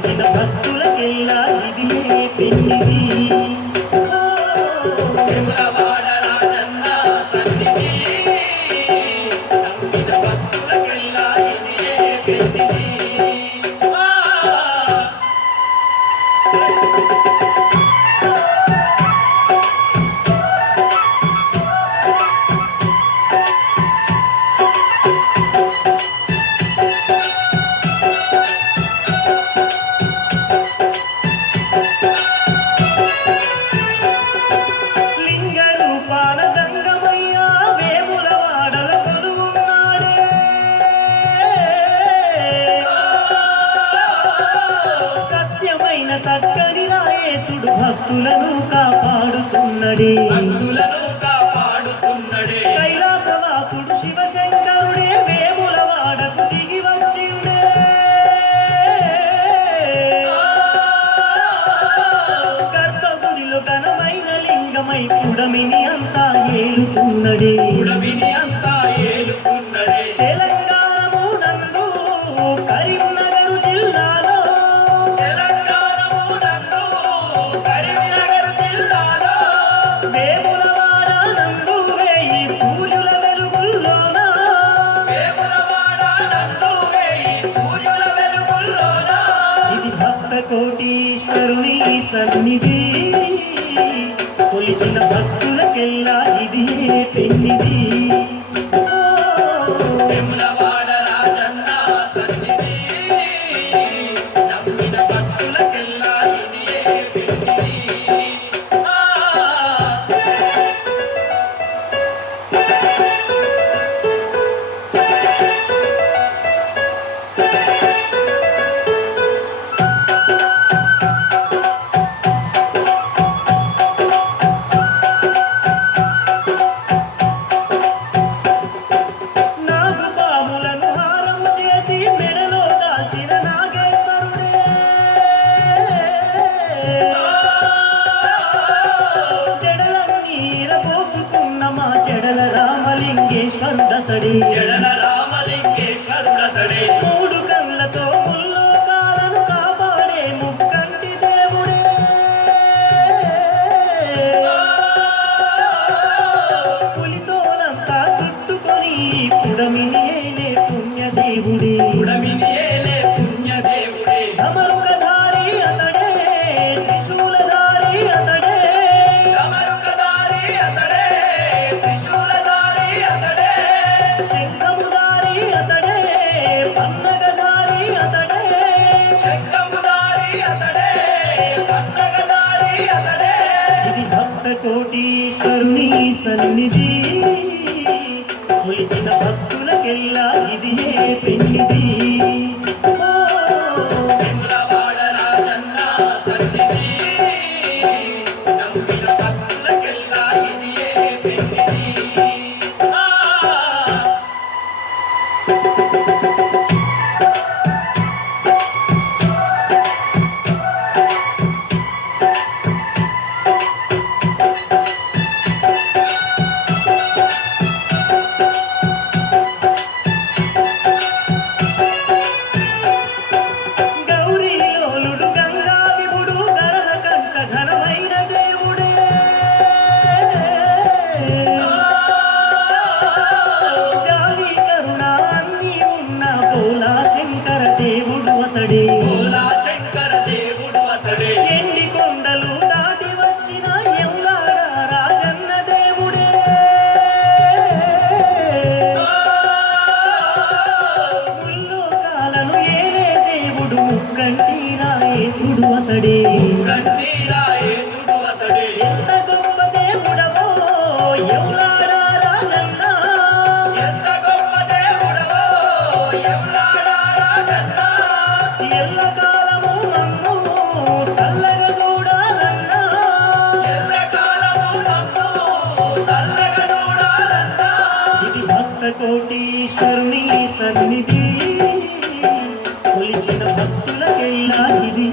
కొలిచిన భక్తులకెల్లా ఇదియే పెన్నిది వేములవాడ రాజన్న సన్నిధి నమ్మిన భక్తులకెల్లా ఇదియే పెన్నిది సక్కని రాయేసుడు భక్తులను కాపాడుతున్నడే కైలాసవాసుడు శివశంకరుడే వేములవాడకు దిగి వచ్చిండే గర్భగుడిలో ఘనమైన లింగమై పుడమిని అంతా ఏలుతున్నడే కోటీశ్వరుని సన్నిధి కొలిచిన భక్తులకెల్లా ఇదియే పెన్నిది వేములవాడ రాజన్న సన్నిధి నమ్మిన భక్తులకెల్లా ఇదియే పెన్నిది రామలింగేశ్వరుడతడే మూడు కళ్ళతో ముల్లోకాలను కాపాడే ముక్కంటి దేవుడే పులితోనంతా చుట్టుకొని పుడమిని ఏలే పుణ్యదేవుడే అమరుకధారి అతడే త్రిశూలధారి అతడే కోటీశ్వరుని సన్నిధి కొలిచిన భక్తులకెల్లా ఇదియే పెన్నిది వేములవాడ రాజన్న సన్నిధి నమ్మిన భక్తులకెల్లా ఇదియే పెన్నిది ఎండి కొండలు దాటి వచ్చిన ఎవులాడ రాజన్న దేవుడే ముల్లోకాలను ఏలే దేవుడు ముక్కంటి రాయేసుడు అతడే ఎంత గొప్ప దేవుడవో ఎవులాడ రాజన్న ఎల్లకాలము నన్ను చల్లగా చూడాలన్నా ఇది భక్త కోటీశ్వరుని సన్నిధి కొలిచిన భక్తులకెల్లా ఇది